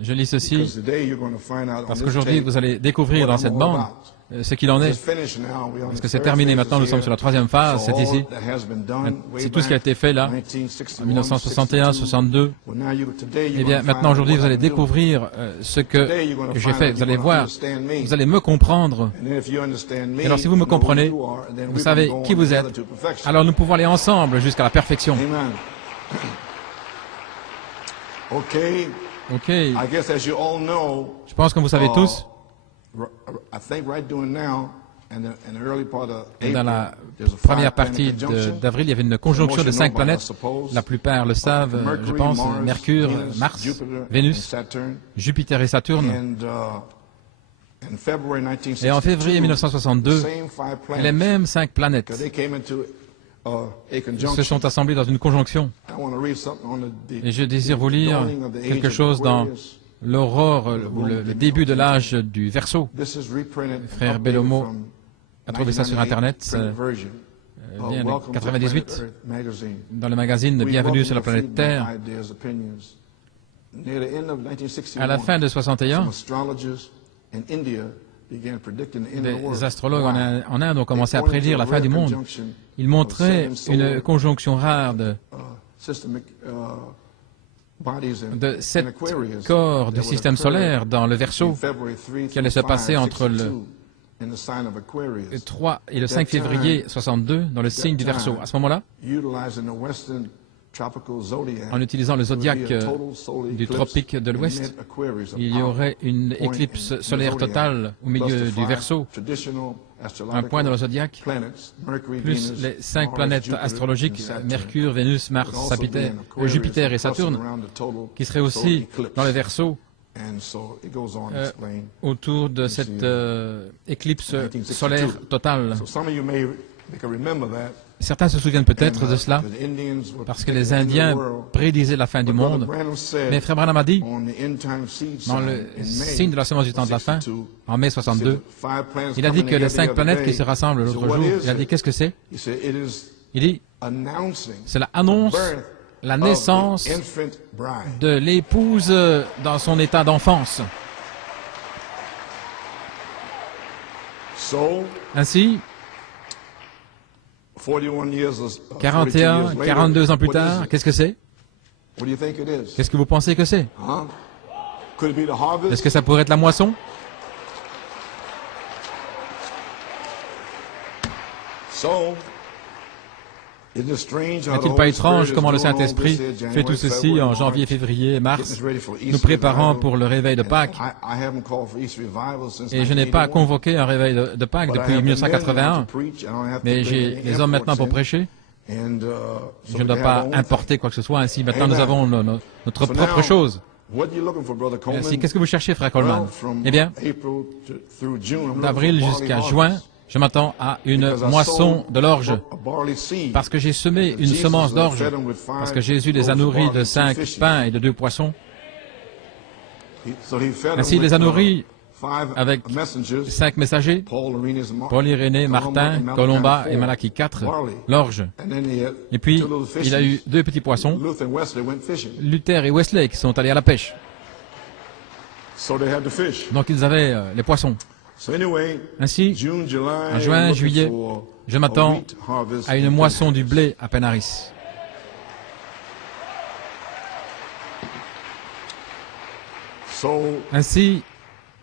Je lis ceci parce qu'aujourd'hui, vous allez découvrir dans cette bande ce qu'il en est. Parce que c'est terminé maintenant, nous sommes sur la troisième phase, c'est ici. C'est tout ce qui a été fait là, en 1961, 62. Eh bien, maintenant, aujourd'hui, vous allez découvrir ce que j'ai fait. Vous allez voir, vous allez me comprendre. Et alors, si vous me comprenez, vous savez qui vous êtes. Alors, nous pouvons aller ensemble jusqu'à la perfection. Ok. Je pense que vous savez tous, dans la première partie d'avril, il y avait une conjonction de 5 planètes. La plupart le savent, je pense, Mercure, Mars, Vénus, Jupiter et Saturne. Et en février 1962, les mêmes 5 planètes se sont assemblées dans une conjonction. Et je désire vous lire quelque chose dans l'aurore, ou le début de l'âge du Verseau. Frère Bellomo a trouvé ça sur Internet, bien 98, dans le magazine Bienvenue sur la planète Terre. À la fin de 61, des astrologues en Inde ont commencé à prédire la fin du monde. Ils montraient une conjonction rare de 7 corps du système solaire dans le Verseau qui allait se passer entre le 3 et le 5 février 62 dans le signe du Verseau. À ce moment-là, en utilisant le zodiaque du tropique de l'Ouest, il y aurait une éclipse solaire totale au milieu du Verseau, un point dans le zodiaque, plus les 5 planètes astrologiques, Mercure, Vénus, Mars, Jupiter et Saturne, qui seraient aussi dans le Verseau autour de cette éclipse solaire totale. Certains se souviennent peut-être de cela, parce que les Indiens prédisaient la fin du monde. Mais Frère Branham a dit, dans le signe de la semence du temps de la fin, en mai 62, il a dit que les 5 planètes qui se rassemblent l'autre jour, il a dit, qu'est-ce que c'est? Il dit, cela annonce la naissance de l'épouse dans son état d'enfance. Ainsi, 41, 42 ans plus tard, qu'est-ce que c'est? Qu'est-ce que vous pensez que c'est? Est-ce que ça pourrait être la moisson? N'est-il pas étrange comment le Saint-Esprit fait tout ceci en janvier, février et mars, nous préparant pour le réveil de Pâques? Et je n'ai pas convoqué un réveil de Pâques depuis 1981, mais j'ai les hommes maintenant pour prêcher. Je ne dois pas importer quoi que ce soit, ainsi maintenant nous avons notre propre chose. Ainsi, qu'est-ce que vous cherchez, Frère Coleman? Eh bien, d'avril jusqu'à juin, je m'attends à une moisson de l'orge, parce que j'ai semé une semence d'orge, parce que Jésus les a nourris de 5 pains et de 2 poissons. Ainsi, il les a nourris avec 5 messagers, Paul, Irénée, Martin, Colomba et Malachie 4, l'orge. Et puis, il a eu 2 petits poissons, Luther et Wesley, qui sont allés à la pêche. Donc, ils avaient les poissons. Ainsi, en juin, juillet, je m'attends à une moisson du blé à Penaris. Ainsi,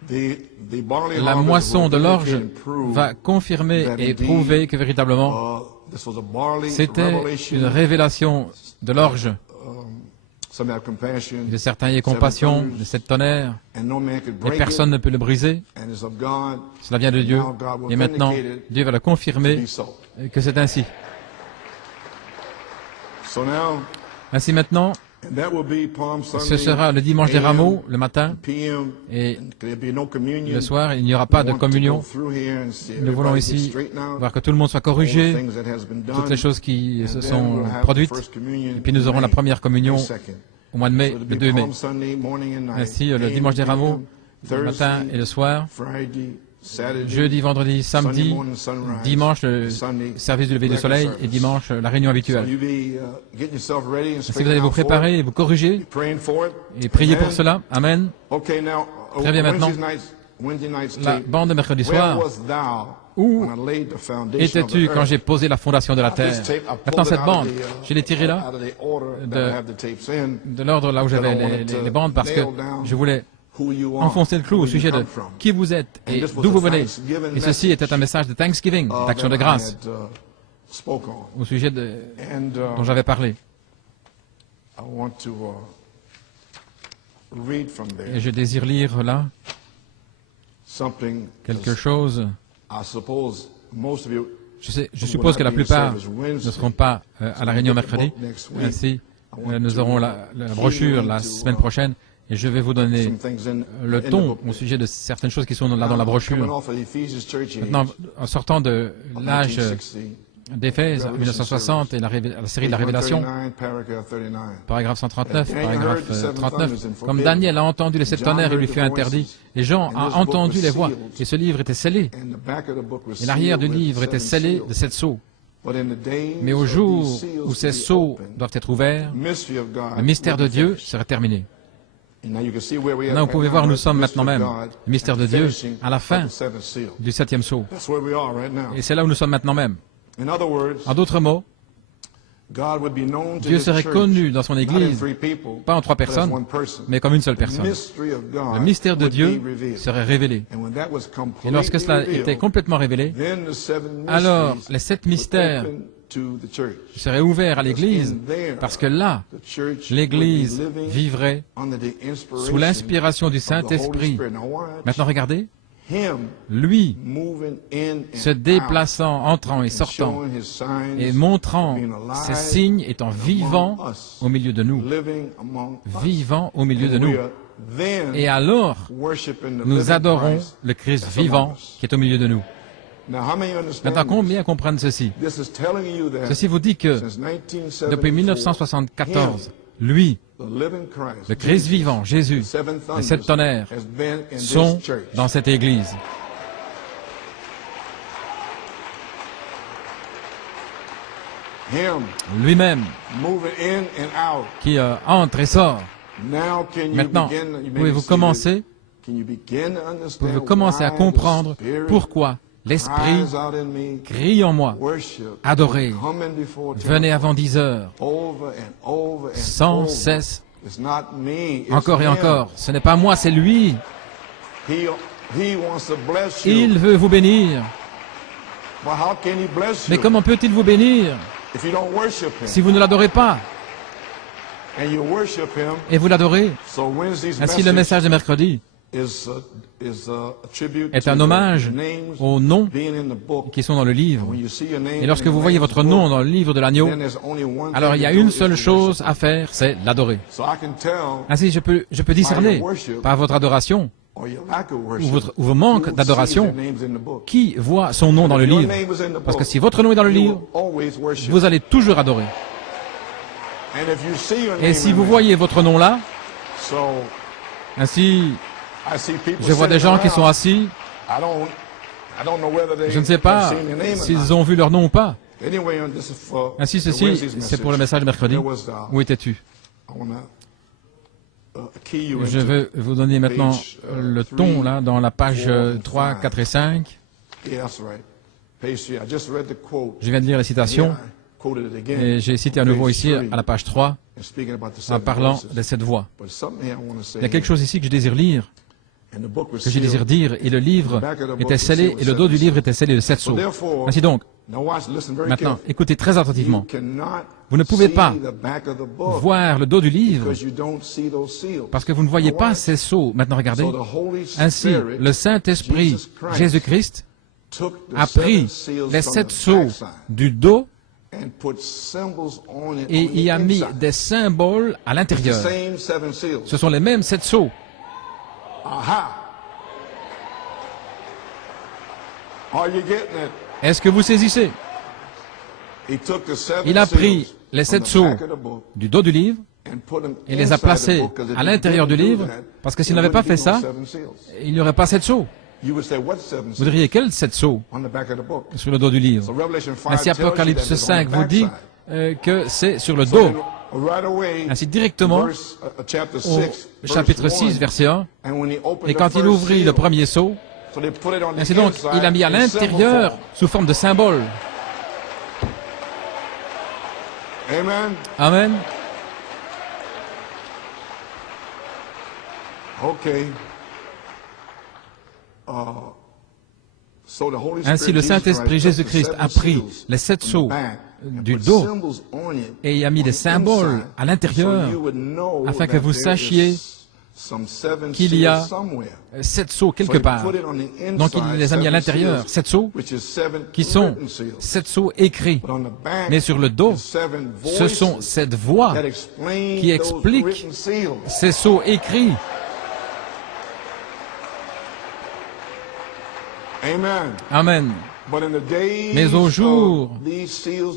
la moisson de l'orge va confirmer et prouver que véritablement, c'était une révélation de l'orge. De certains y aient compassion de cette tonnerre, et personne ne peut le briser. Cela vient de Dieu, et maintenant, Dieu va le confirmer que c'est ainsi. Ainsi maintenant, ce sera le dimanche des rameaux, le matin, et le soir, il n'y aura pas de communion. Nous voulons ici voir que tout le monde soit corrigé, toutes les choses qui se sont produites, et puis nous aurons la première communion au mois de mai, le 2 mai. Ainsi, le dimanche des rameaux, le matin et le soir, jeudi, vendredi, samedi, dimanche, le service du lever du soleil et dimanche, la réunion habituelle. Si vous allez vous préparer et vous corriger et prier pour cela, Amen. Très bien maintenant, la bande de mercredi soir, où étais-tu quand j'ai posé la fondation de la terre? Maintenant, cette bande, je l'ai tirée là, de l'ordre là où j'avais les bandes, parce que je voulais enfoncer le clou au sujet de qui vous êtes et d'où vous venez. Et ceci était un message de Thanksgiving, d'action de grâce, au sujet dont j'avais parlé. Et je désire lire là quelque chose. Je suppose que la plupart ne seront pas à la réunion mercredi. Ainsi, nous aurons la brochure la semaine prochaine et je vais vous donner le ton au sujet de certaines choses qui sont là dans la brochure. Maintenant, en sortant de l'âge d'Éphèse, 1960, et la série de la Révélation, paragraphe 139, paragraphe 39, comme Daniel a entendu les 7 tonnerres, il lui fut interdit, et Jean a entendu les voix, et ce livre était scellé, et l'arrière du livre était scellé de 7 sceaux. Mais au jour où ces sceaux doivent être ouverts, le mystère de Dieu sera terminé. Maintenant, vous pouvez voir où nous sommes maintenant même, le mystère de Dieu, à la fin du 7e sceau. Et c'est là où nous sommes maintenant même. En d'autres mots, Dieu serait connu dans son Église, pas en 3 personnes, mais comme une seule personne. Le mystère de Dieu serait révélé. Et lorsque cela était complètement révélé, alors les 7 mystères seraient ouverts à l'Église, parce que là, l'Église vivrait sous l'inspiration du Saint-Esprit. Maintenant, regardez. Lui, se déplaçant, entrant et sortant, et montrant ses signes, étant vivant au milieu de nous. Vivant au milieu de nous. Et alors, nous adorons le Christ vivant qui est au milieu de nous. Maintenant, combien comprennent ceci? Ceci vous dit que, depuis 1974, lui, le Christ vivant, Jésus, les 7 tonnerres, sont dans cette Église. Lui-même, qui entre et sort. Maintenant, pouvez-vous commencer à comprendre pourquoi l'Esprit crie en moi, adorez, venez avant 10 heures, sans cesse, encore et encore. Ce n'est pas moi, c'est lui. Il veut vous bénir. Mais comment peut-il vous bénir si vous ne l'adorez pas? Et vous l'adorez. Ainsi, le message de mercredi est un hommage aux noms qui sont dans le livre. Et lorsque vous voyez votre nom dans le livre de l'agneau, alors il y a une seule chose à faire, c'est l'adorer. Ainsi, je peux discerner par votre adoration ou vos manques d'adoration qui voit son nom dans le livre. Parce que si votre nom est dans le livre, vous allez toujours adorer. Et si vous voyez votre nom là, ainsi, je vois des gens qui sont assis. Je ne sais pas s'ils ont vu leur nom ou pas. Ainsi, ceci, c'est pour le message de mercredi. Où étais-tu? Je vais vous donner maintenant le ton, là, dans la page 3, 4 et 5. Je viens de lire la citation. Et j'ai cité à nouveau ici, à la page 3, en parlant de cette voix. Il y a quelque chose ici que je désire lire, que je désire dire, et le livre était scellé, et le dos du livre était scellé de 7 sceaux. Ainsi donc, maintenant, écoutez très attentivement. Vous ne pouvez pas voir le dos du livre parce que vous ne voyez pas ces sceaux. Maintenant, regardez. Ainsi, le Saint-Esprit, Jésus-Christ, a pris les 7 sceaux du dos et y a mis des symboles à l'intérieur. Ce sont les mêmes 7 sceaux. Est-ce que vous saisissez? Il a pris les 7 sceaux du dos du livre et les a placés à l'intérieur du livre, parce que s'il n'avait pas fait ça, il n'y aurait pas 7 sceaux. Vous diriez, quels 7 sceaux sur le dos du livre? Ainsi, Apocalypse 5 vous dit que c'est sur le dos. Ainsi, directement, au chapitre 6, verset 1, et quand il ouvrit le premier sceau, ainsi donc, il a mis à l'intérieur sous forme de symbole. Amen. Ainsi, le Saint-Esprit Jésus-Christ a pris les 7 sceaux du dos et y a mis des symboles à l'intérieur afin que vous sachiez qu'il y a 7 sceaux quelque part. Donc il les a mis à l'intérieur, 7 sceaux qui sont 7 sceaux écrits. Mais sur le dos, ce sont 7 voix qui expliquent ces sceaux écrits. Amen. Mais au jour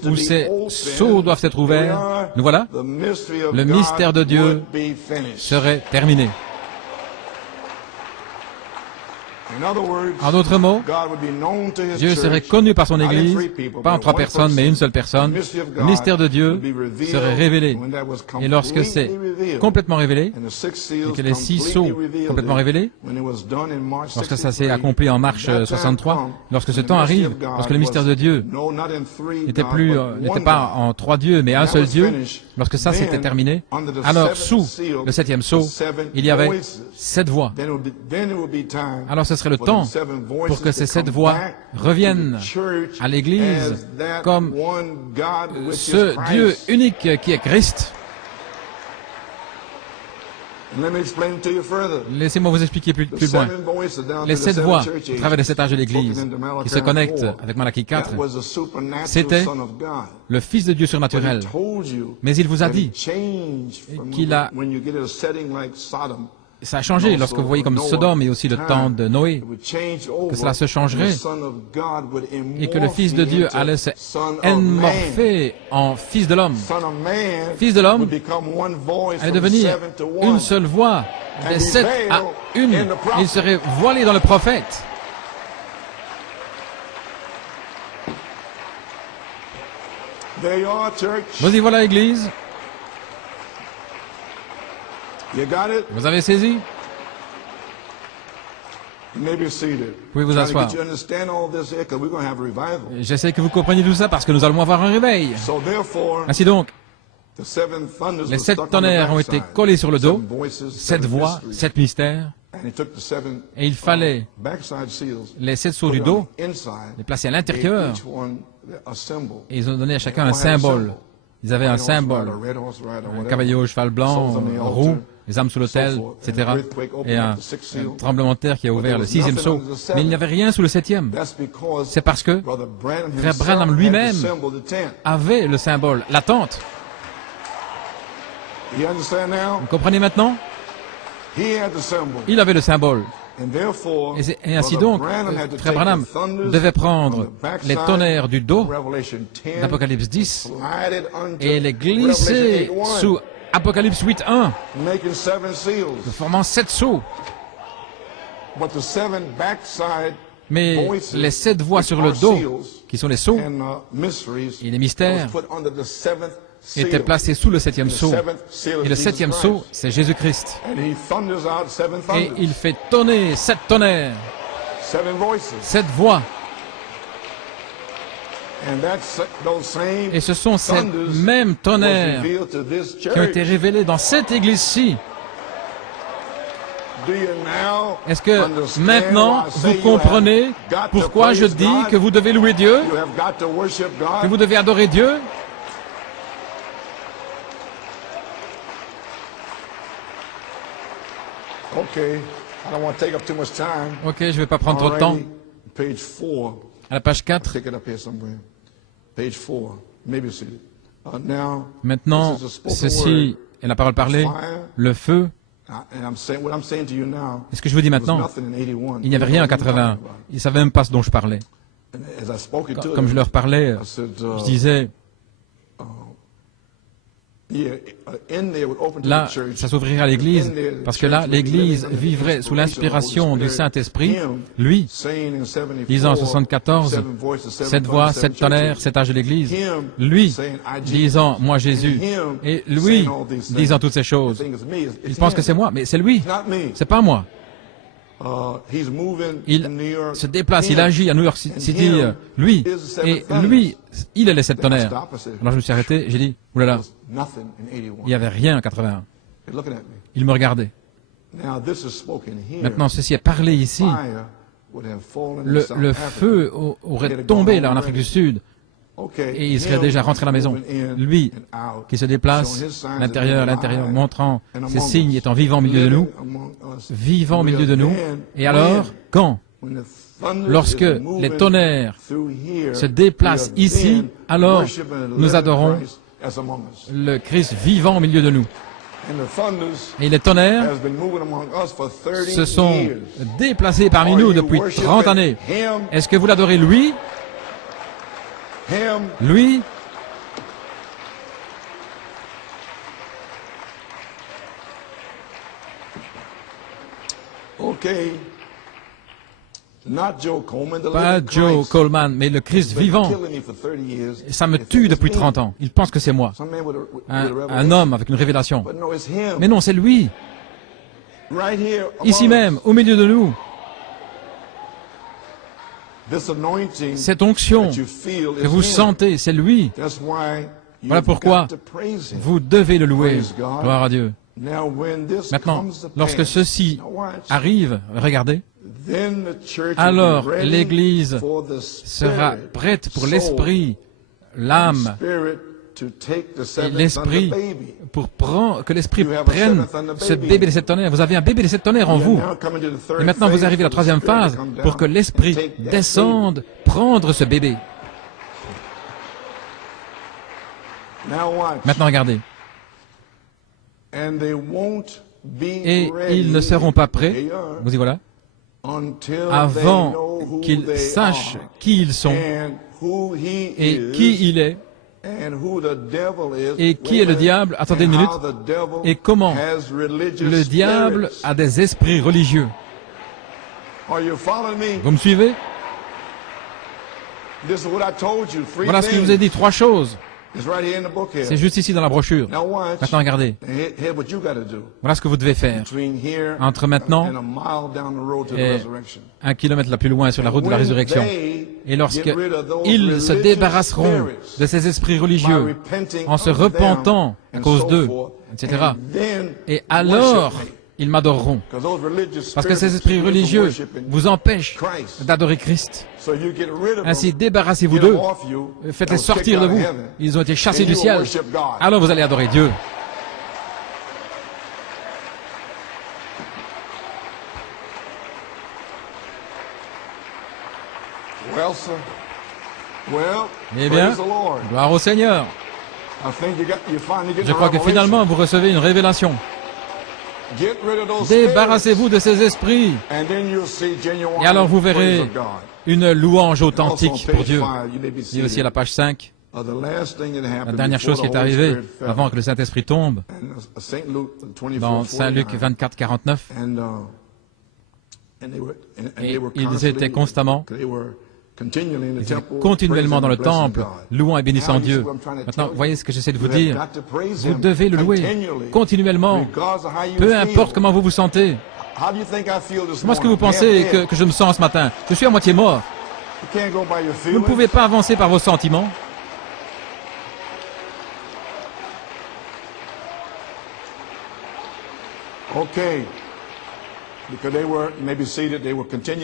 où ces sceaux doivent être ouverts, nous voilà, le mystère de Dieu serait terminé. En d'autres mots, Dieu serait connu par son Église, pas en 3 personnes, mais une seule personne. Le mystère de Dieu serait révélé. Et lorsque c'est complètement révélé, et que les 6 sceaux complètement révélés, lorsque ça s'est accompli en Marche 63, lorsque ce temps arrive, lorsque le mystère de Dieu n'était pas en 3 dieux, mais un seul Dieu, lorsque ça s'était terminé, alors sous le 7e sceau, il y avait 7 voix. Alors ce serait le temps pour que ces 7 voix reviennent à l'Église comme ce Dieu unique qui est Christ. Laissez-moi vous expliquer plus loin. Les 7 voix au travers des 7 âges de l'Église qui se connectent avec Malachie 4, c'était le Fils de Dieu surnaturel. Mais il vous a dit ça a changé lorsque vous voyez comme Sodome et aussi le temps de Noé, que cela se changerait et que le Fils de Dieu allait se morpher en Fils de l'homme. Fils de l'homme allait devenir une seule voix, des 7 à 1. Il serait voilé dans le prophète. Vous y voilà, Église. Vous avez saisi? Vous pouvez vous asseoir. J'essaie que vous compreniez tout ça parce que nous allons avoir un réveil. Ainsi donc, les 7 tonnerres ont été collés sur le dos, 7 voix, 7 mystères, et il fallait les 7 sceaux du dos, les placer à l'intérieur, et ils ont donné à chacun un symbole. Ils avaient un symbole, un cavalier au cheval blanc, roux, les âmes sous l'autel, etc. Et un tremblement de terre qui a ouvert le 6e sceau. Mais il n'y avait rien sous le 7e. C'est parce que Frère Branham lui-même avait le symbole, la tente. Vous comprenez maintenant? Il avait le symbole. Et ainsi donc, Frère Branham devait prendre les tonnerres du dos d'Apocalypse 10 et les glisser sous Apocalypse 8.1, formant 7 sceaux. Mais les 7 voix sur le dos, qui sont les sceaux et les mystères, étaient placés sous le 7e sceau. Et le 7e sceau, c'est Jésus-Christ. Et il fait tonner 7 tonnerres, 7 voix. Et ce sont ces mêmes tonnerres qui ont été révélés dans cette église-ci. Est-ce que maintenant vous comprenez pourquoi je dis que vous devez louer Dieu, que vous devez adorer Dieu? Ok, je ne vais pas prendre trop de temps. À la page 4. Maintenant, ceci est la parole parlée, le feu. Et ce que je vous dis maintenant, il n'y avait rien en 80. Ils ne savaient même pas ce dont je parlais. Comme je leur parlais, je disais, Là, ça s'ouvrirait à l'Église, parce que là, l'Église vivrait sous l'inspiration du Saint-Esprit, lui, disant en 74, cette voix, cette tonnerre, cet âge de l'Église, lui, disant, moi Jésus, et lui, disant toutes ces choses. Il pense que c'est moi, mais c'est lui, c'est pas moi. Il se déplace, il agit à New York City, lui, et lui, il est le sept tonnerres. Alors je me suis arrêté, j'ai dit, oulala, il n'y avait rien en 81. Il me regardait. Maintenant, ceci est parlé ici. Le feu aurait tombé là en Afrique du Sud, et il serait déjà rentré à la maison. Lui, qui se déplace, l'intérieur, montrant ses signes, étant vivant au milieu de nous, et alors, quand, lorsque les tonnerres se déplacent ici, alors nous adorons le Christ vivant au milieu de nous. Et les tonnerres se sont déplacés parmi nous depuis 30 années. Est-ce que vous l'adorez lui? Lui? Pas Joe Coleman, mais le Christ vivant. Ça me tue depuis 30 ans. Il pense que c'est moi. Un homme avec une révélation. Mais non, c'est lui. Ici même, au milieu de nous. Cette onction que vous sentez, c'est lui. Voilà pourquoi vous devez le louer. Gloire à Dieu. Maintenant, lorsque ceci arrive, regardez, alors l'Église sera prête pour l'Esprit, l'âme et l'Esprit, pour que l'Esprit prenne ce bébé de sept tonnerres. Vous avez un bébé de sept tonnerres en vous. Et maintenant vous arrivez à la troisième phase pour que l'Esprit descende prendre ce bébé. Maintenant regardez. Et ils ne seront pas prêts, vous y voilà, avant qu'ils sachent qui ils sont et qui il est et qui est le diable, attendez une minute, et comment le diable a des esprits religieux. Vous me suivez? Voilà ce que je vous ai dit, 3 choses. C'est juste ici dans la brochure. Maintenant, regardez. Voilà ce que vous devez faire. Entre maintenant et 1 kilomètre la plus loin sur la route de la résurrection. Et lorsqu'ils se débarrasseront de ces esprits religieux en se repentant à cause d'eux, etc. Et alors, ils m'adoreront. Parce que ces esprits religieux vous empêchent d'adorer Christ. Ainsi, débarrassez-vous d'eux. Faites-les sortir de vous. Ils ont été chassés du ciel. Alors vous allez adorer Dieu. Eh bien, gloire au Seigneur. Je crois que finalement vous recevez une révélation. Débarrassez-vous de ces esprits. Et alors vous verrez une louange authentique pour Dieu. Il y a aussi à la page 5. La dernière chose qui est arrivée avant que le Saint-Esprit tombe, dans Saint Luc 24, 49, et ils étaient continuellement dans le temple, louant et bénissant Dieu. Maintenant, voyez ce que j'essaie de vous dire. Vous devez le louer continuellement, peu importe comment vous vous sentez. Comment est-ce que vous pensez que je me sens ce matin? Je suis à moitié mort. Vous ne pouvez pas avancer par vos sentiments.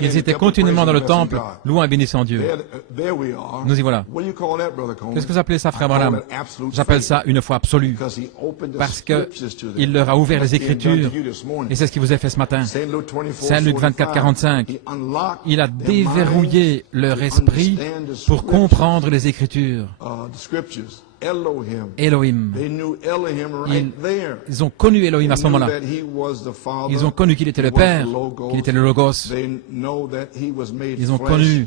Ils étaient continuellement dans le temple, louant et bénissant Dieu. Nous y voilà. Qu'est-ce que vous appelez ça, frère Branham? J'appelle ça une foi absolue. Parce qu'il leur a ouvert les Écritures. Et c'est ce qui vous est fait ce matin. Saint Luc 24, 45. Il a déverrouillé leur esprit pour comprendre les Écritures. Elohim. Ils ont connu Elohim à ce moment-là. Ils ont connu qu'il était le Père, qu'il était le Logos. Ils ont connu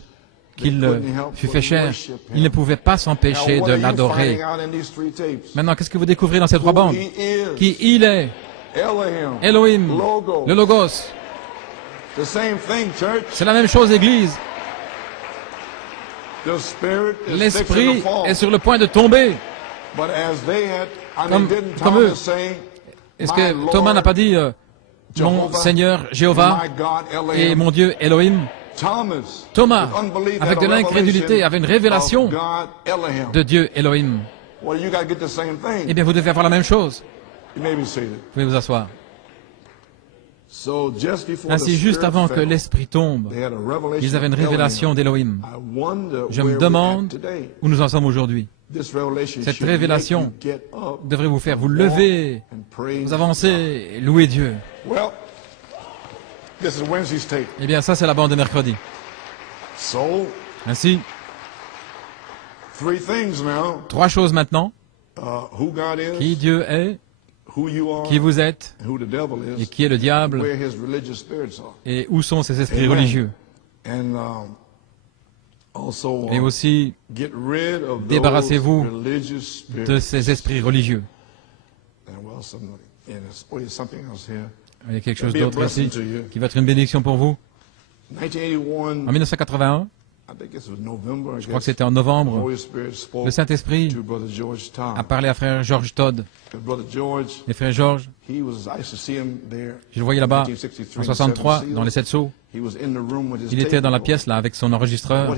qu'il fut fait chair, il ne pouvait pas s'empêcher de l'adorer. Maintenant, qu'est-ce que vous découvrez dans ces trois bandes? Qui il est? Elohim, le Logos. C'est la même chose, Église. L'Esprit est sur le point de tomber. Comme eux. Est-ce que Thomas n'a pas dit mon Seigneur Jéhovah et mon Dieu Elohim? Thomas, avec de l'incrédulité, avait une révélation de Dieu Elohim. Eh bien, vous devez avoir la même chose. Vous pouvez vous asseoir. Ainsi, juste avant que l'Esprit tombe, ils avaient une révélation d'Elohim. Je me demande où nous en sommes aujourd'hui. Cette révélation devrait vous faire vous lever, vous avancer, louer Dieu. Eh bien, ça, c'est la bande de mercredi. Ainsi, trois choses maintenant. Qui Dieu est, qui vous êtes, et qui est le diable, et où sont ses esprits religieux. Et aussi, débarrassez-vous de ces esprits religieux. Il y a quelque chose d'autre ici qui va être une bénédiction pour vous. En 1981, je crois que c'était en novembre, le Saint-Esprit a parlé à frère George Todd. Et frère George, je le voyais là-bas, en 63, dans les 7 sceaux. Il était dans la pièce là avec son enregistreur.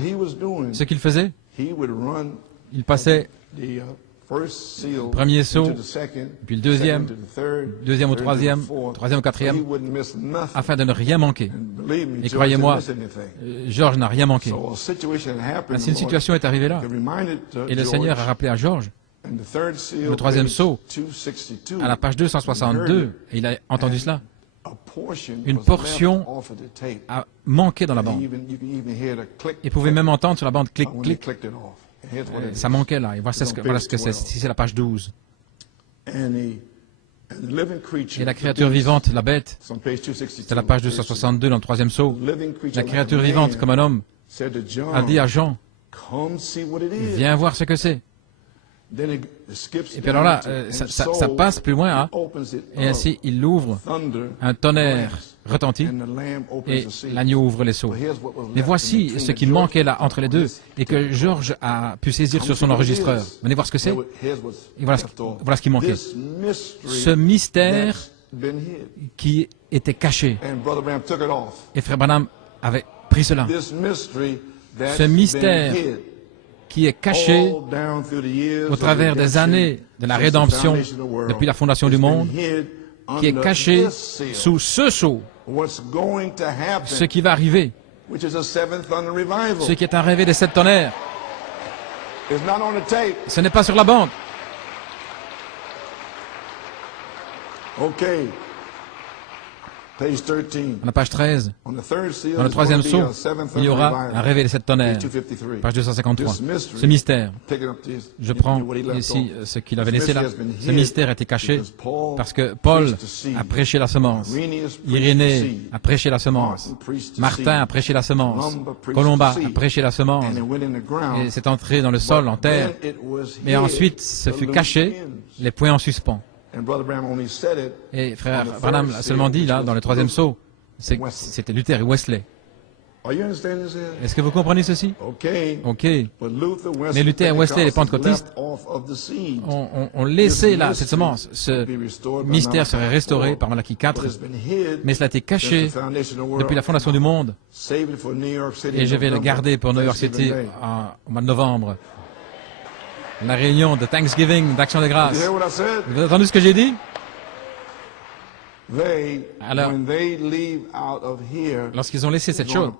Ce qu'il faisait, il passait le premier sceau, puis le deuxième au troisième au quatrième, afin de ne rien manquer. Et croyez-moi, Georges n'a rien manqué. Ainsi, une situation est arrivée là. Et le Seigneur a rappelé à Georges, le troisième sceau, à la page 262, et il a entendu cela. Une portion a manqué dans la bande. Et vous pouvez même entendre sur la bande clic, clic. Ça manquait là, et voilà ce que c'est. Ici, c'est la page 12. Et la créature vivante, la bête, c'est la page 262 dans le troisième sceau. La créature vivante, comme un homme, a dit à Jean, viens voir ce que c'est. Et puis alors là, ça passe plus loin, hein, et ainsi il l'ouvre, un tonnerre retentit, et l'agneau ouvre les seaux. Mais voici ce qui manquait là entre les deux, et que Georges a pu saisir sur son enregistreur. Venez voir ce que c'est. Et voilà ce qui manquait. Ce mystère qui était caché. Et frère Branham avait pris cela. Ce mystère qui est caché au travers des années de la rédemption depuis la fondation du monde, qui est caché sous ce sceau, ce qui va arriver, ce qui est un réveil des 7 tonnerres. Ce n'est pas sur la bande. À la page 13, dans le troisième sceau, il y aura un réveil des 7 tonnerres. Page 253. Ce mystère, je prends ici ce qu'il avait laissé là. Ce mystère était caché parce que Paul a prêché la semence. Irénée a prêché la semence. Martin a prêché la semence. Colomba a prêché la semence. Et c'est entré dans le sol, en terre. Mais ensuite, ce fut caché, les points en suspens. Et frère Branham l'a seulement dit, là, dans le troisième sceau, c'était Luther et Wesley. Est-ce que vous comprenez ceci? Ok. Mais Luther et Wesley, les pentecôtistes, ont laissé là cette semence. Ce mystère serait restauré par Malachie 4, mais cela a été caché depuis la fondation du monde. Et je vais le garder pour New York City au mois de novembre. La réunion de Thanksgiving, d'Action de grâce. Vous avez entendu ce que j'ai dit? Alors, lorsqu'ils ont laissé cette chose,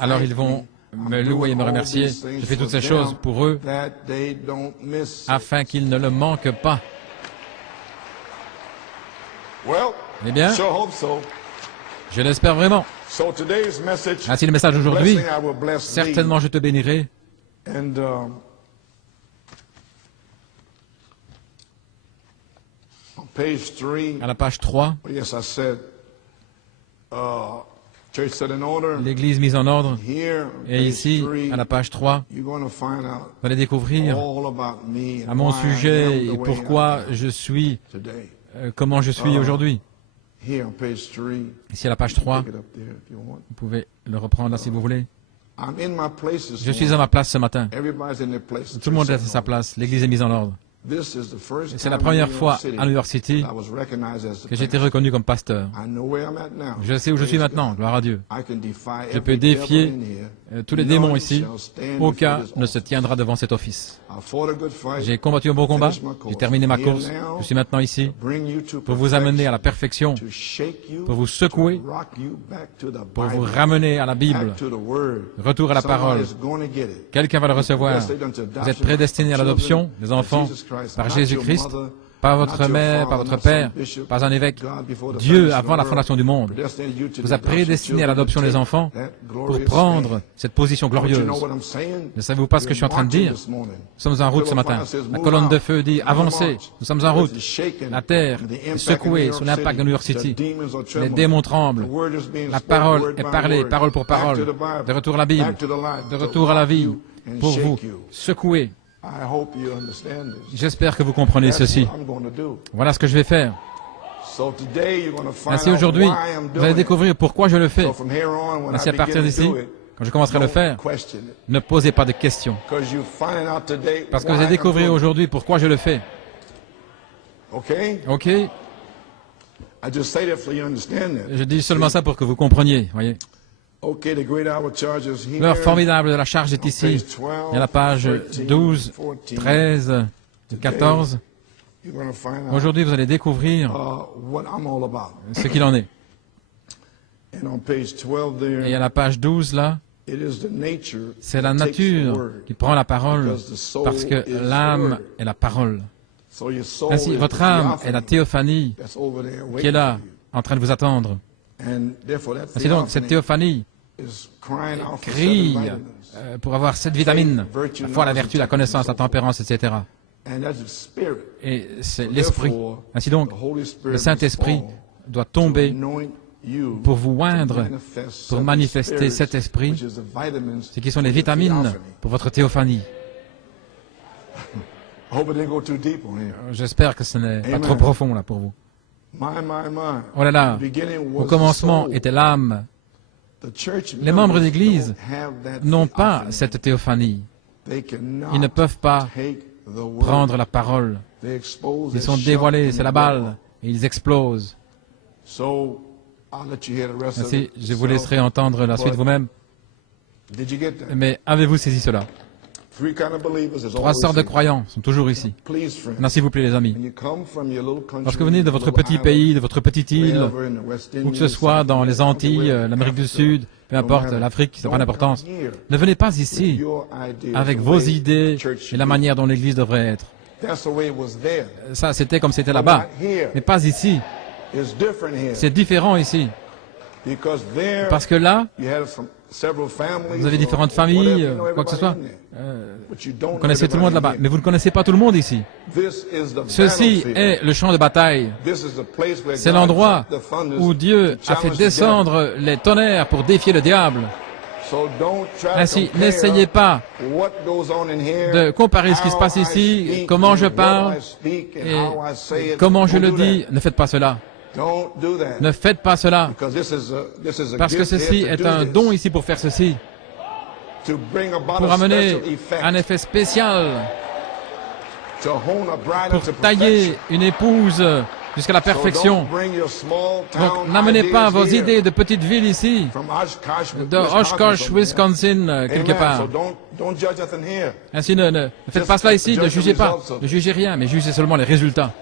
alors ils vont me louer et me remercier. Je fais toutes ces choses pour eux, afin qu'ils ne le manquent pas. Eh bien, je l'espère vraiment. Ainsi, le message d'aujourd'hui, certainement je te bénirai. À la page 3, L'Église mise en ordre. Et ici, à la page 3, vous allez découvrir à mon sujet et pourquoi je suis, comment je suis aujourd'hui. Ici, à la page 3, vous pouvez le reprendre là si vous voulez. Je suis à ma place ce matin. Tout le monde est à sa place. L'Église est mise en ordre. C'est la première fois à New York City que j'ai été reconnu comme pasteur. Je sais où je suis maintenant, gloire à Dieu. Je peux défier tous les démons ici. Aucun ne se tiendra devant cet office. J'ai combattu un bon combat, j'ai terminé ma course. Je suis maintenant ici pour vous amener à la perfection, pour vous secouer, pour vous ramener à la Bible. Retour à la parole. Quelqu'un va le recevoir. Vous êtes prédestinés à l'adoption, les enfants, par Jésus-Christ, pas votre mère, pas votre père, pas un évêque. Dieu, avant la fondation du monde, vous a prédestiné à l'adoption des enfants pour prendre cette position glorieuse. Ne savez-vous pas ce que je suis en train de dire? Nous sommes en route ce matin. La colonne de feu dit « Avancez ». Nous sommes en route. La terre est secouée sous l'impact de New York City. Les démons tremblent. La parole est parlée, parole pour parole. De retour à la Bible, de retour à la vie, pour vous secouer. J'espère que vous comprenez ceci. Voilà ce que je vais faire. Ainsi aujourd'hui, vous allez découvrir pourquoi je le fais. Ainsi à partir d'ici, quand je commencerai à le faire, ne posez pas de questions. Parce que vous allez découvrir aujourd'hui pourquoi je le fais. Ok? Je dis seulement ça pour que vous compreniez, voyez. L'heure formidable de la charge est ici. Il y a la page 12, 13, 14. Aujourd'hui, vous allez découvrir ce qu'il en est. Et à la page 12, là, c'est la nature qui prend la parole, parce que l'âme est la parole. Ainsi, votre âme est la théophanie qui est là, en train de vous attendre. Ainsi donc, cette théophanie crie pour avoir cette vitamine, la foi, la vertu, la connaissance, la tempérance, etc. Et c'est l'Esprit. Ainsi donc, le Saint-Esprit doit tomber pour vous oindre, pour manifester cet Esprit, ce qui sont les vitamines pour votre théophanie. J'espère que ce n'est pas trop profond là pour vous. Oh là là, au commencement était l'âme. Les membres d'Église n'ont pas cette théophanie. Ils ne peuvent pas prendre la parole. Ils sont dévoilés, c'est la balle, et ils explosent. Ainsi, je vous laisserai entendre la suite vous-même. Mais avez-vous saisi cela? 3 sortes de croyants sont toujours ici. Maintenant, s'il vous plaît, les amis, lorsque vous venez de votre petit pays, de votre petite île, où que ce soit dans les Antilles, l'Amérique du Sud, peu importe, l'Afrique, ça n'a pas d'importance, ne venez pas ici avec vos idées et la manière dont l'Église devrait être. Ça, c'était comme c'était là-bas, mais pas ici. C'est différent ici. Parce que là, vous avez différentes familles, quoi que ce soit. Vous connaissez tout le monde là-bas, mais vous ne connaissez pas tout le monde ici. Ceci est le champ de bataille. C'est l'endroit où Dieu a fait descendre les tonnerres pour défier le diable. Ainsi, n'essayez pas de comparer ce qui se passe ici, comment je parle et comment je le dis. Ne faites pas cela. Ne faites pas cela, parce que ceci est un don ici pour faire ceci, pour amener un effet spécial, pour tailler une épouse jusqu'à la perfection. Donc, n'amenez pas vos idées de petite ville ici, de Oshkosh, Wisconsin, quelque part. Ainsi, ne faites pas cela ici, ne jugez pas, ne jugez rien, mais jugez seulement les résultats.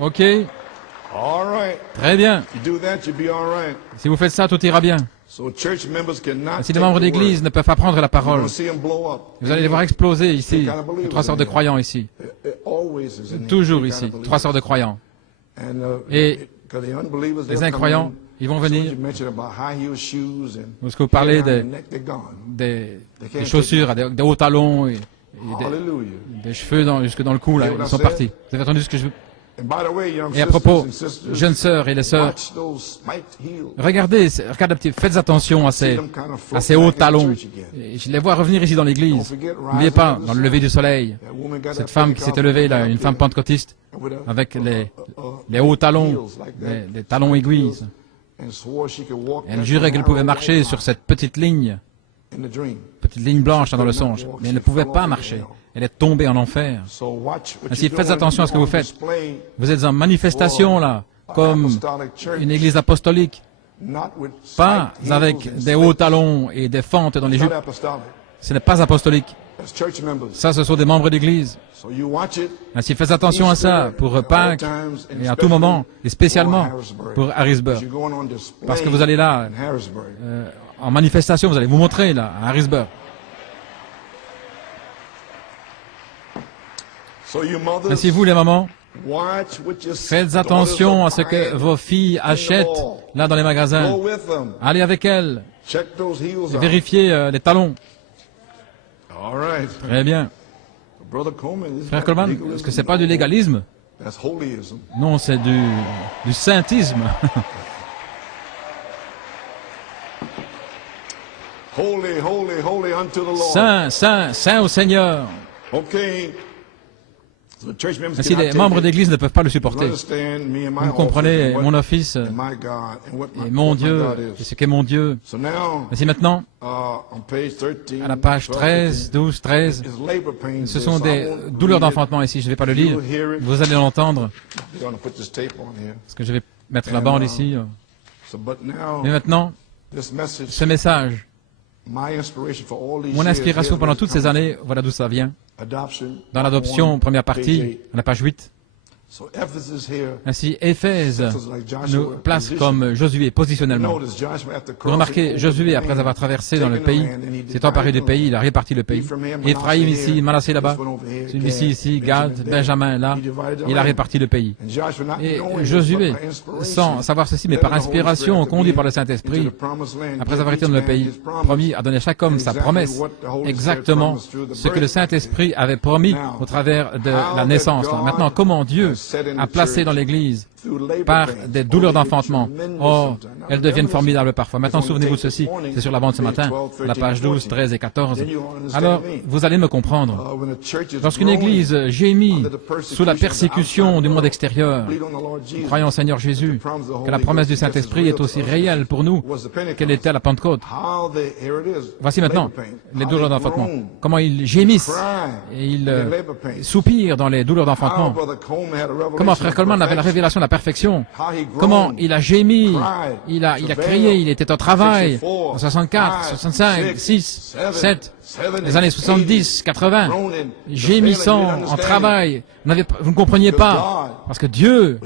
Ok? Très bien. Si vous faites ça, tout ira bien. Si les membres d'église ne peuvent pas prendre la parole, vous allez les voir exploser ici. 3 sortes de croyants ici. Toujours ici. 3 sortes de croyants. Et les incroyants, ils vont venir. Lorsque vous parlez des chaussures à des hauts talons et des cheveux jusque dans le cou, là, ils sont partis. Vous avez entendu ce que je veux? Et à propos, jeunes sœurs et les sœurs, regardez, faites attention à ces hauts talons. Et je les vois revenir ici dans l'église. N'oubliez pas, dans le lever du soleil, cette femme qui s'était levée là, une femme pentecôtiste, avec les hauts talons, les talons aiguilles. Elle jurait qu'elle pouvait marcher sur cette petite ligne blanche là, dans le songe, mais elle ne pouvait pas marcher. Elle est tombée en enfer. Ainsi, faites attention à ce que vous faites. Vous êtes en manifestation là, comme une église apostolique, pas avec des hauts talons et des fentes dans les jupes. Ce n'est pas apostolique. Ça, ce sont des membres d'église. Ainsi, faites attention à ça pour Pâques et à tout moment, et spécialement pour Harrisburg. Parce que vous allez là, en manifestation, vous allez vous montrer là, à Harrisburg. Ainsi, vous les mamans, faites attention à ce que vos filles achètent là dans les magasins. Allez avec elles. Vérifiez les talons. Très bien. Frère Coleman, est-ce que c'est pas du légalisme? Non, c'est du saintisme. Saint, saint, saint au Seigneur. Ainsi, les membres d'église ne peuvent pas le supporter. Vous comprenez, mon office et mon Dieu, et ce qu'est mon Dieu. Ainsi maintenant, à la page 13, 12, 13, ce sont des douleurs d'enfantement ici, je ne vais pas le lire, vous allez l'entendre, parce que je vais mettre la bande ici. Mais maintenant, ce message, mon inspiration pendant toutes ces années, voilà d'où ça vient. Dans l'adoption, première partie, à la page 8. Ainsi, Éphèse nous place comme Josué positionnellement. Vous remarquez, Josué, après avoir traversé dans le pays, s'est emparé du pays, il a réparti le pays. Éphraïm ici, Manassé là-bas, celui-ci ici, Gad, Benjamin là, il a réparti le pays. Et Josué, sans savoir ceci, mais par inspiration, conduit par le Saint-Esprit, après avoir été dans le pays promis, a donné à chaque homme sa promesse, exactement ce que le Saint-Esprit avait promis au travers de la naissance. Maintenant, comment Dieu a placé dans l'Église par des douleurs d'enfantement. Oh, elles deviennent formidables parfois. Maintenant, souvenez-vous de ceci, c'est sur la bande ce matin, la page 12, 13 et 14. Alors, vous allez me comprendre. Lorsqu'une Église gémit sous la persécution du monde extérieur, croyons au Seigneur Jésus, que la promesse du Saint-Esprit est aussi réelle pour nous qu'elle était à la Pentecôte. Voici maintenant les douleurs d'enfantement. Comment ils gémissent et ils soupirent dans les douleurs d'enfantement. Comment Frère Coleman avait la révélation de la perfection. Comment il a gémi, il a crié, il était au travail en 64, 65, 6, 7, les années 70, 80, gémissant en travail. Vous ne compreniez pas, parce que Dieu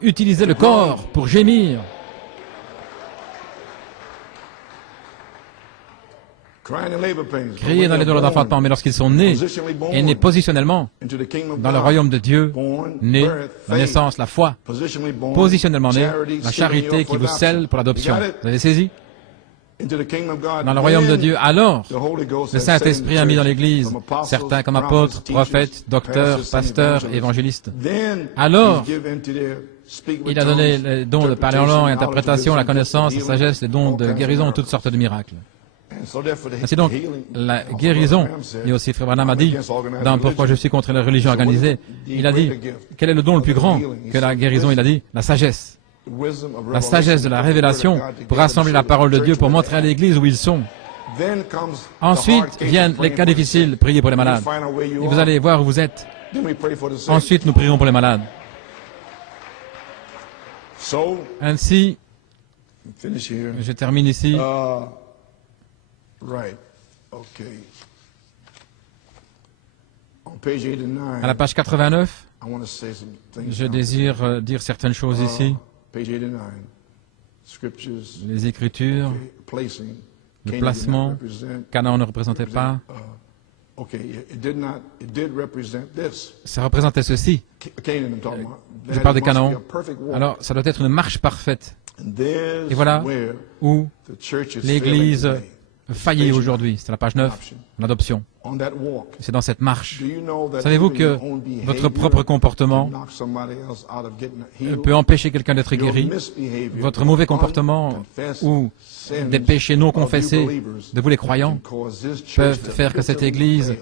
utilisait le corps pour gémir. Crier dans les douleurs d'enfantement, mais lorsqu'ils sont nés, et nés positionnellement dans le royaume de Dieu, nés, la naissance, la foi, positionnellement nés, la charité qui vous scelle pour l'adoption. Vous avez saisi? Dans le royaume de Dieu, alors, le Saint-Esprit a mis dans l'Église certains comme apôtres, prophètes, docteurs, pasteurs, évangélistes. Alors, il a donné les dons de parler en langue, interprétation, la connaissance, la sagesse, les dons de guérison, toutes sortes de miracles. Ainsi donc, la guérison, et aussi Frère Branham a dit, dans Pourquoi je suis contre la religion organisée, il a dit, quel est le don le plus grand que la guérison? Il a dit, la sagesse. La sagesse de la révélation pour rassembler la parole de Dieu, pour montrer à l'Église où ils sont. Ensuite viennent les cas difficiles, priez pour les malades. Et vous allez voir où vous êtes. Ensuite, nous prierons pour les malades. Ainsi, je termine ici. À la page 89, je désire dire certaines choses ici. Les Écritures, le placement, Canaan ne représentait pas. Ça représentait ceci. Je parle de Canaan. Alors, ça doit être une marche parfaite. Et voilà où l'Église faillit aujourd'hui. C'est la page 9, l'adoption. C'est dans cette marche. Savez-vous que votre propre comportement peut empêcher quelqu'un d'être guéri? Votre mauvais comportement ou des péchés non confessés de vous les croyants peuvent faire que cette Église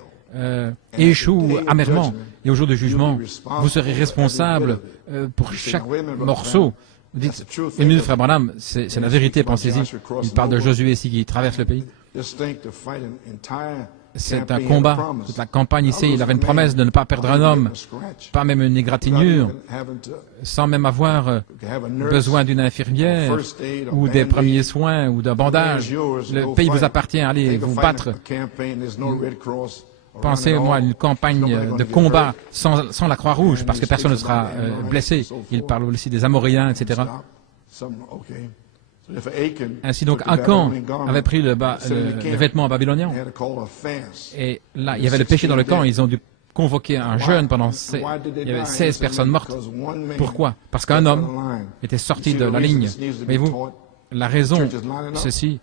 échoue amèrement. Et au jour du jugement, vous serez responsable pour chaque morceau. Vous dites, une minute, frère Branham, c'est la vérité, pensez-y. Il parle de Josué ici qui traverse le pays. C'est un combat, toute la campagne ici. Il avait une promesse de ne pas perdre un homme, pas même une égratignure, sans même avoir besoin d'une infirmière ou des premiers soins ou d'un bandage. Le pays vous appartient, allez vous battre. Pensez-moi à une campagne de combat sans la Croix-Rouge, parce que personne ne sera blessé. Il parle aussi des Amoréens, etc. Ainsi donc, Achan avait pris le vêtement babylonien. Et là, il y avait le péché dans le camp. Ils ont dû convoquer un jeûne pendant... Il y avait 16 personnes mortes. Pourquoi? Parce qu'un homme était sorti de la ligne. Voyez-vous? La raison, ceci,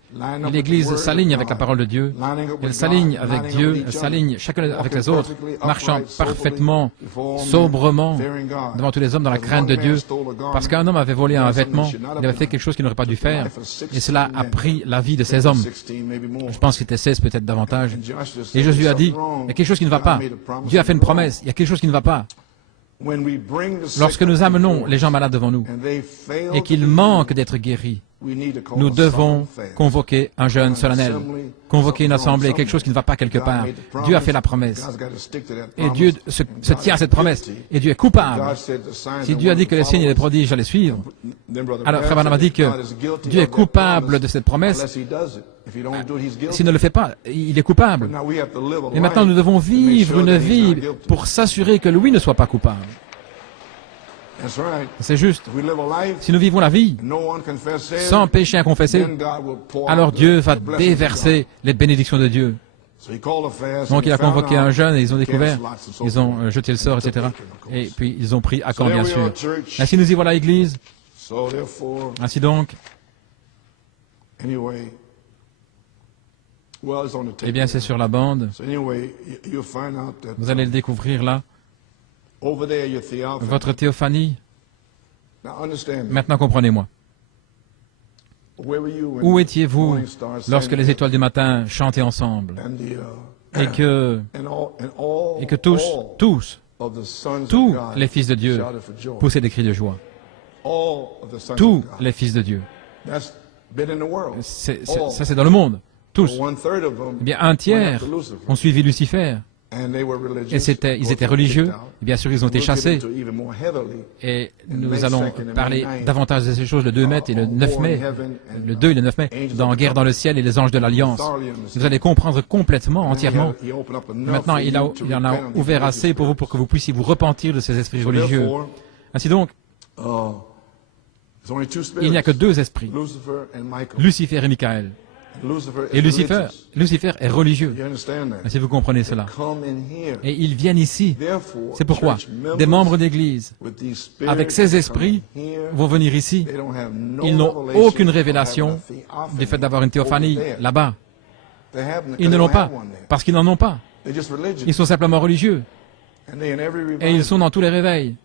l'Église s'aligne avec la parole de Dieu, elle s'aligne avec Dieu, elle s'aligne chacun avec les autres, marchant parfaitement, sobrement, devant tous les hommes dans la crainte de Dieu, parce qu'un homme avait volé un vêtement, il avait fait quelque chose qu'il n'aurait pas dû faire, et cela a pris la vie de ces hommes. Je pense qu'il était 16, peut-être davantage. Et Jésus a dit, il y a quelque chose qui ne va pas. Dieu a fait une promesse, il y a quelque chose qui ne va pas. Lorsque nous amenons les gens malades devant nous, et qu'ils manquent d'être guéris, nous devons convoquer un jeûne solennel, convoquer une assemblée, quelque chose qui ne va pas quelque part. Dieu a fait la promesse. Et Dieu se tient à cette promesse. Et Dieu est coupable. Si Dieu a dit que les signes et les prodiges allaient suivre, alors Frère Branham a dit que Dieu est coupable de cette promesse. S'il ne le fait pas, il est coupable. Et maintenant, nous devons vivre une vie pour s'assurer que lui ne soit pas coupable. C'est juste. Si nous vivons la vie sans péché inconfessé, alors Dieu va déverser les bénédictions de Dieu. Donc il a convoqué un jeûne et ils ont découvert, ils ont jeté le sort, etc. Et puis ils ont pris Achan, bien sûr. Ainsi nous y voilà, Église. Ainsi donc, eh bien c'est sur la bande. Vous allez le découvrir là. Votre théophanie. Maintenant, comprenez-moi. Où étiez-vous lorsque les étoiles du matin chantaient ensemble et que tous les fils de Dieu poussaient des cris de joie? Tous les fils de Dieu. Ça, c'est dans le monde. Tous. Eh bien, un tiers ont suivi Lucifer. Et ils étaient religieux, et bien sûr ils ont été chassés. Et nous allons parler davantage de ces choses le 2 mai et le 9 mai, le 2 et le 9 mai, dans Guerre dans le ciel et les anges de l'Alliance. Vous allez comprendre complètement, entièrement. Maintenant, il en a ouvert assez pour vous, pour que vous puissiez vous repentir de ces esprits religieux. Ainsi donc, il n'y a que 2 esprits, Lucifer et Michael. Et Lucifer est religieux. Si vous comprenez cela. Et ils viennent ici. C'est pourquoi des membres d'Église, avec ces esprits, vont venir ici. Ils n'ont aucune révélation du fait d'avoir une théophanie là-bas. Ils ne l'ont pas, parce qu'ils n'en ont pas. Ils sont simplement religieux. Et ils sont dans tous les réveils.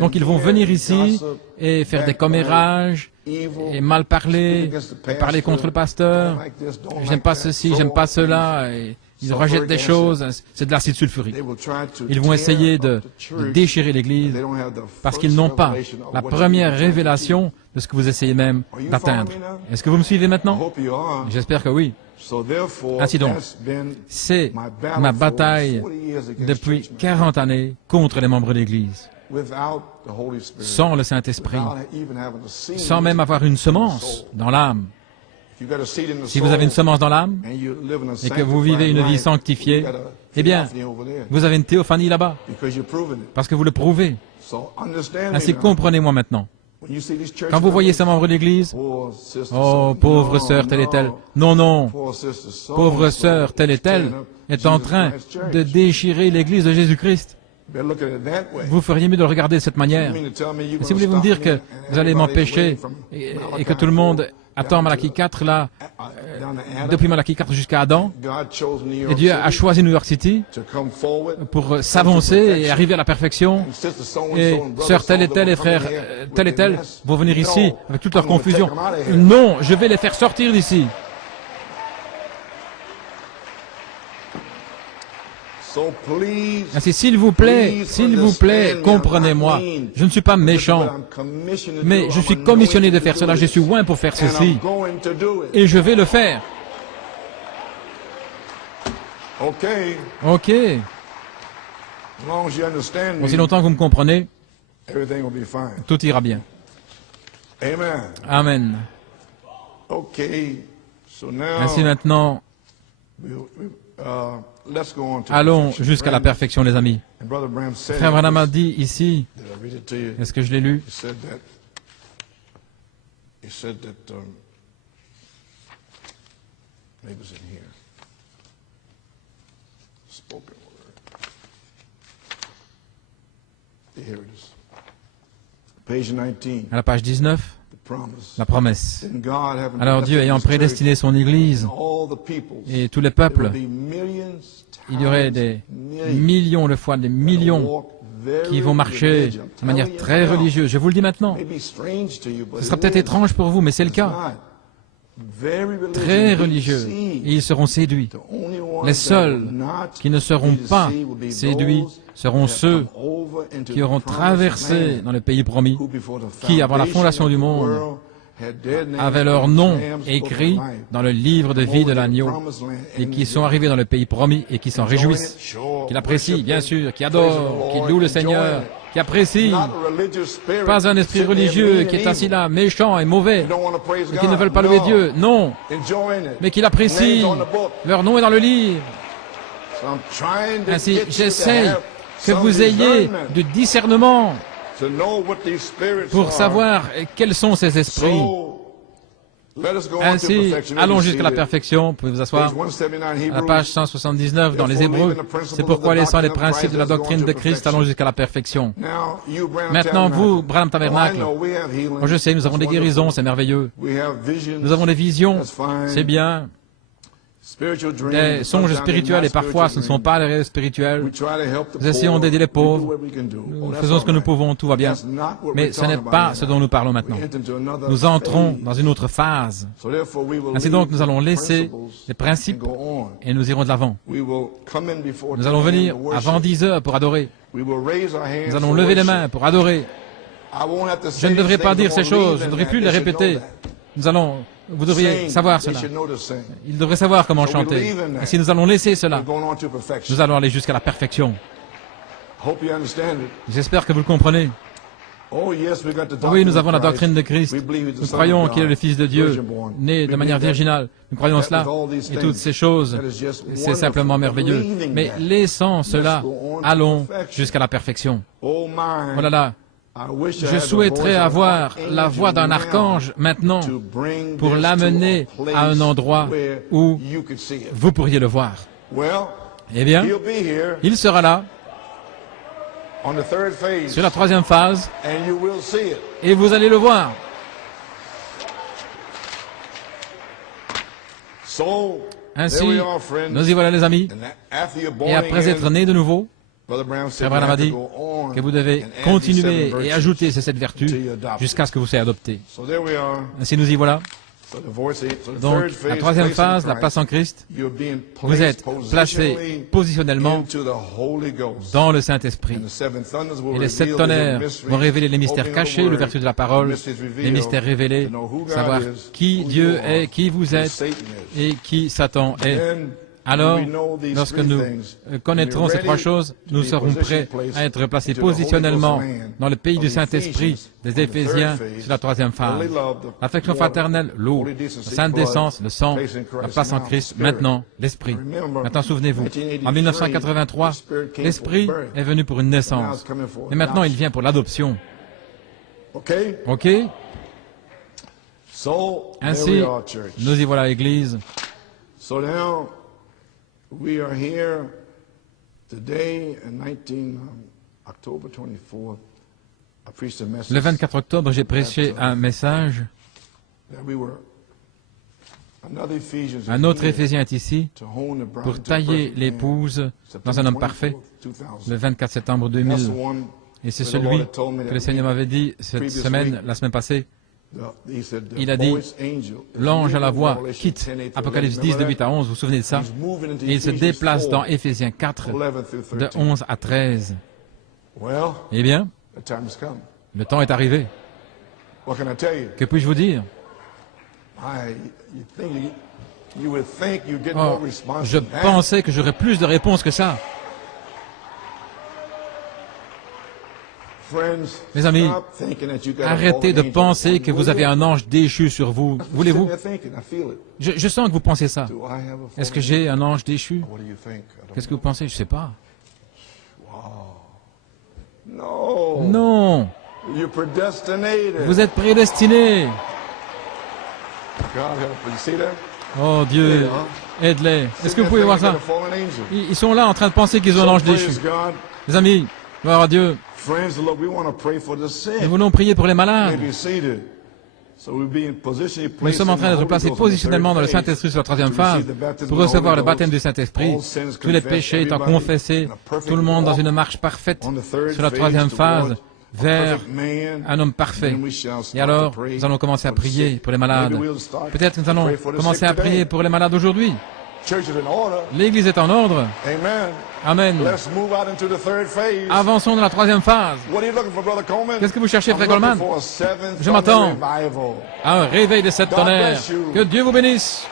Donc ils vont venir ici et faire des commérages et mal parler, parler contre le pasteur. J'aime pas ceci, j'aime pas cela. Et ils rejettent des choses. C'est de l'acide sulfurique. Ils vont essayer de déchirer l'Église parce qu'ils n'ont pas la première révélation de ce que vous essayez même d'atteindre. Est-ce que vous me suivez maintenant? J'espère que oui. Ainsi donc, c'est ma bataille depuis 40 années contre les membres de l'Église. Sans le Saint-Esprit, sans même avoir une semence dans l'âme. Si vous avez une semence dans l'âme et que vous vivez une vie sanctifiée, eh bien, vous avez une théophanie là-bas, parce que vous le prouvez. Ainsi, comprenez-moi maintenant. Quand vous voyez ces membres d'église, oh, pauvre sœur telle et telle, non, non, pauvre sœur telle et telle est en train de déchirer l'église de Jésus-Christ. Vous feriez mieux de le regarder de cette manière. Et si vous voulez vous me dire que vous allez m'empêcher et que tout le monde attend Malachie 4 là, depuis Malachi 4 jusqu'à Adam. Et Dieu a choisi New York City pour s'avancer et arriver à la perfection. Et sœurs telle et telle et frères telle et telle vont venir ici avec toute leur confusion. Non, je vais les faire sortir d'ici. Ainsi, s'il vous plaît, comprenez-moi. Je ne suis pas méchant, mais je suis commissionné de faire cela. Je suis loin pour faire ceci. Et je vais le faire. Ok. Aussi longtemps que vous me comprenez, tout ira bien. Amen. Ainsi maintenant, allons jusqu'à la perfection, les amis. Frère Branham a dit ici, est-ce que je l'ai lu? À la page 19, la promesse. Alors Dieu ayant prédestiné son Église et tous les peuples, il y aurait des millions de fois, des millions qui vont marcher de manière très religieuse. Je vous le dis maintenant. Ce sera peut-être étrange pour vous, mais c'est le cas. Très religieux. Et ils seront séduits. Les seuls qui ne seront pas séduits seront ceux qui auront traversé dans le pays promis, qui, avant la fondation du monde, avaient leur nom écrit dans le livre de vie de l'agneau et qui sont arrivés dans le pays promis et qui s'en réjouissent, qui l'apprécient, bien sûr, qui adorent, qui louent le Seigneur, qui apprécient. Pas un esprit religieux qui est assis là, méchant et mauvais, et qui ne veulent pas louer Dieu, non, mais qui l'apprécient. Leur nom est dans le livre. Ainsi, j'essaye que vous ayez du discernement pour savoir quels sont ces esprits. Ainsi, allons jusqu'à la perfection. Vous pouvez vous asseoir à la page 179 dans les Hébreux. C'est pourquoi, laissant les principes de la doctrine de Christ, allons jusqu'à la perfection. Maintenant, vous, Branham Tabernacle, moi je sais, nous avons des guérisons, c'est merveilleux. Nous avons des visions, c'est bien. Des songes spirituels, et parfois ce ne sont pas les rêves spirituels. Nous essayons d'aider les pauvres. Nous faisons ce que nous pouvons, tout va bien. Mais ce n'est pas ce dont nous parlons maintenant. Nous entrons dans une autre phase. Ainsi donc, nous allons laisser les principes et nous irons de l'avant. Nous allons venir avant 10 heures pour adorer. Nous allons lever les mains pour adorer. Je ne devrais pas dire ces choses, je ne devrais plus les répéter. Vous devriez savoir cela. Il devrait savoir comment chanter. Et si nous allons laisser cela, nous allons aller jusqu'à la perfection. J'espère que vous le comprenez. Oui, nous avons la doctrine de Christ. Nous croyons qu'il est le Fils de Dieu, né de manière virginale. Nous croyons cela. Et toutes ces choses, c'est simplement merveilleux. Mais laissant cela, allons jusqu'à la perfection. Oh là là. Je souhaiterais avoir la voix d'un archange maintenant pour l'amener à un endroit où vous pourriez le voir. Eh bien, il sera là, sur la troisième phase, et vous allez le voir. Ainsi, nous y voilà les amis, et après être nés de nouveau, Frère Branham a dit que vous devez continuer et ajouter ces 7 vertus jusqu'à ce que vous soyez adopté. Ainsi nous y voilà. Donc, la troisième phase, la place en Christ, vous êtes placé positionnellement dans le Saint-Esprit. Et les 7 tonnerres vont révéler les mystères cachés, l'ouverture de la parole, les mystères révélés, savoir qui Dieu est, qui vous êtes et qui Satan est. Alors, lorsque nous connaîtrons ces 3 choses, nous serons prêts à être placés positionnellement dans le pays du Saint-Esprit des Éphésiens sur la troisième phase. L'affection fraternelle, l'eau, la sainte décence, le sang, la place en Christ, maintenant, l'Esprit. Maintenant, souvenez-vous, en 1983, l'Esprit est venu pour une naissance. Et maintenant, il vient pour l'adoption. OK? Ainsi, nous y voilà, Église. We are here today, October 24th. I preached a message. Le 24 octobre, j'ai prêché un message Un autre Éphésien est ici pour tailler l'épouse dans un homme parfait, le 24 septembre 2000. Et c'est celui que le Seigneur m'avait dit cette semaine, la semaine passée. Il a dit, l'ange à la voix quitte Apocalypse 10, de 8 à 11, vous vous souvenez de ça? Et il se déplace dans Éphésiens 4, de 11 à 13. Eh bien, le temps est arrivé. Que puis-je vous dire? Oh, je pensais que j'aurais plus de réponses que ça. Mes amis, arrêtez de penser que vous avez un ange déchu sur vous. Voulez-vous? Je sens que vous pensez ça. Est-ce que j'ai un ange déchu? Qu'est-ce que vous pensez? Je ne sais pas. Non. Vous êtes prédestinés. Oh Dieu, aide-les. Est-ce que vous pouvez voir ça? Ils sont là en train de penser qu'ils ont un ange déchu. Mes amis, gloire à Dieu. Nous voulons prier pour les malades. Nous sommes en train d'être placés positionnellement dans le Saint-Esprit sur la troisième phase pour recevoir le baptême du Saint-Esprit. Tous les péchés étant confessés, tout le monde dans une marche parfaite sur la troisième phase vers un homme parfait. Et alors, nous allons commencer à prier pour les malades. Peut-être nous allons commencer à prier pour les malades aujourd'hui. L'Église est en ordre. Amen. Avançons dans la troisième phase. Qu'est-ce que vous cherchez, Frère Coleman? Je m'attends à un réveil de cette tonnerre. Que Dieu vous bénisse.